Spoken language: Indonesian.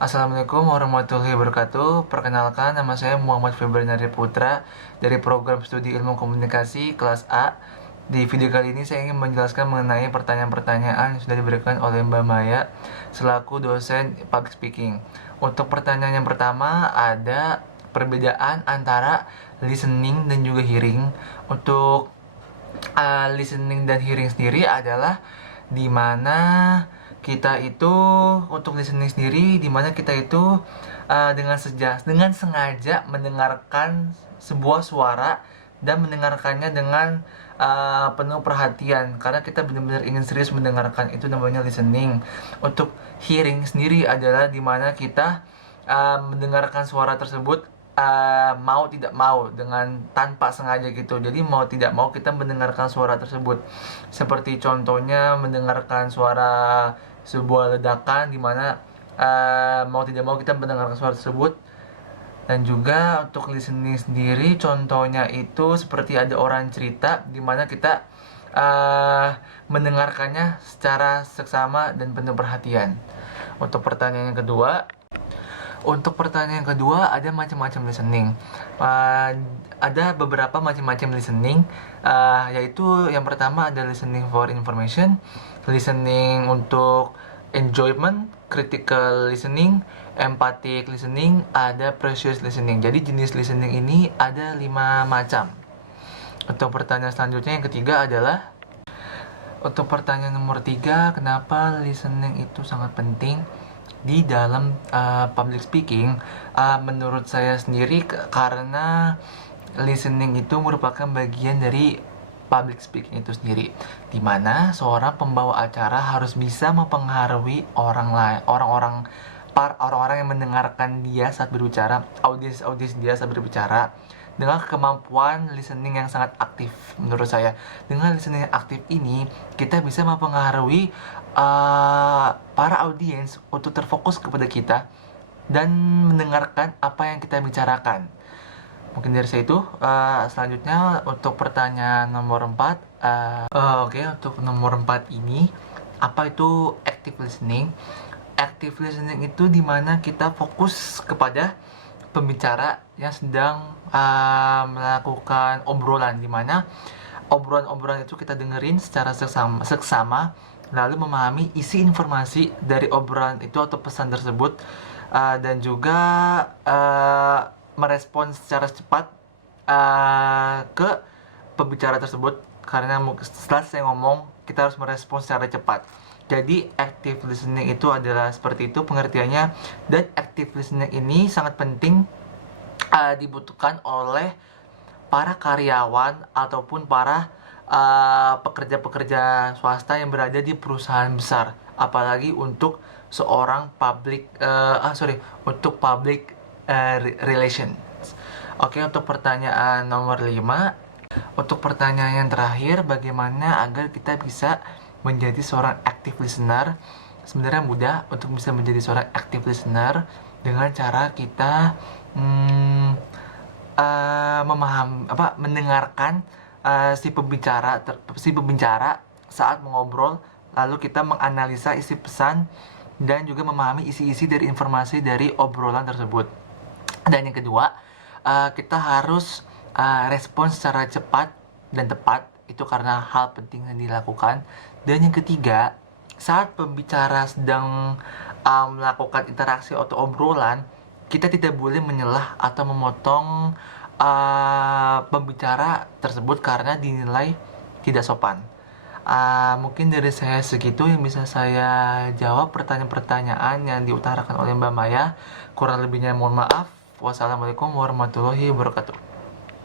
Assalamualaikum warahmatullahi wabarakatuh. Perkenalkan, nama saya Muhammad Febrian Putra dari program studi ilmu komunikasi kelas A. Di video kali ini saya ingin menjelaskan mengenai pertanyaan-pertanyaan yang sudah diberikan oleh Mbak Maya selaku dosen public speaking. Untuk pertanyaan yang pertama, ada perbedaan antara listening dan juga hearing. Untuk listening dan hearing sendiri adalah dimana kita itu untuk listening sendiri dimana kita itu dengan sengaja mendengarkan sebuah suara dan mendengarkannya dengan penuh perhatian karena kita benar-benar ingin serius mendengarkan, itu namanya listening. Untuk hearing sendiri adalah dimana kita mendengarkan suara tersebut mau tidak mau dengan tanpa sengaja gitu. Jadi mau tidak mau kita mendengarkan suara tersebut. Seperti contohnya mendengarkan suara sebuah ledakan dimana mau tidak mau kita mendengarkan suara tersebut. Dan juga untuk listening sendiri contohnya itu seperti ada orang cerita dimana kita mendengarkannya secara seksama dan penuh perhatian. Untuk pertanyaan yang kedua, ada macam-macam listening. Ada beberapa macam-macam listening, yaitu yang pertama ada listening for information, listening untuk enjoyment, critical listening, empathic listening, ada precious listening. Jadi jenis listening ini ada 5 macam. Untuk pertanyaan selanjutnya yang ketiga adalah, untuk pertanyaan nomor 3, kenapa listening itu sangat penting di dalam public speaking? Menurut saya sendiri karena listening itu merupakan bagian dari public speaking itu sendiri, dimana seorang pembawa acara harus bisa mempengaruhi orang-orang yang mendengarkan dia saat berbicara, audiens dia saat berbicara, dengan kemampuan listening yang sangat aktif. Menurut saya, dengan listening yang aktif ini kita bisa mempengaruhi para audiens untuk terfokus kepada kita dan mendengarkan apa yang kita bicarakan. Mungkin dari saya itu. Selanjutnya untuk pertanyaan nomor 4. Untuk nomor 4 ini, apa itu active listening? Active listening itu dimana kita fokus kepada pembicara yang sedang melakukan obrolan, dimana obrolan itu kita dengerin secara seksama, lalu memahami isi informasi dari obrolan itu atau pesan tersebut, dan juga merespons secara cepat ke pembicara tersebut, karena setelah saya ngomong kita harus merespons secara cepat. Jadi active listening itu adalah seperti itu pengertiannya, dan active listening ini sangat penting dibutuhkan oleh para karyawan ataupun para pekerja-pekerja swasta yang berada di perusahaan besar, apalagi untuk seorang public relation. Untuk pertanyaan nomor 5. Untuk pertanyaan yang terakhir, bagaimana agar kita bisa menjadi seorang active listener? Sebenarnya mudah untuk bisa menjadi seorang active listener dengan cara kita mendengarkan si pembicara saat mengobrol, lalu kita menganalisa isi pesan dan juga memahami isi-isi dari informasi dari obrolan tersebut. Dan yang kedua, kita harus respons secara cepat dan tepat, itu karena hal penting yang dilakukan. Dan yang ketiga, saat pembicara sedang melakukan interaksi atau obrolan, kita tidak boleh menyelah atau memotong pembicara tersebut karena dinilai tidak sopan. Mungkin dari saya segitu yang bisa saya jawab pertanyaan-pertanyaan yang diutarakan oleh Mbak Maya. Kurang lebihnya mohon maaf. Wassalamualaikum warahmatullahi wabarakatuh.